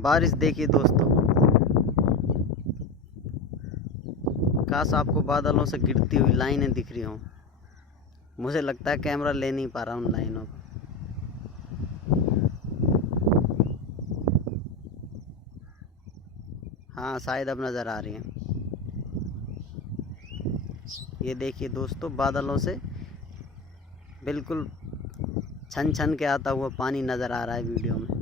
बारिश देखिए दोस्तों, काश आपको बादलों से गिरती हुई लाइनें दिख रही हों। मुझे लगता है कैमरा ले नहीं पा रहा उन लाइनों को। हाँ शायद अब नज़र आ रही हैं। ये देखिए दोस्तों, बादलों से बिल्कुल छन छन के आता हुआ पानी नज़र आ रहा है वीडियो में।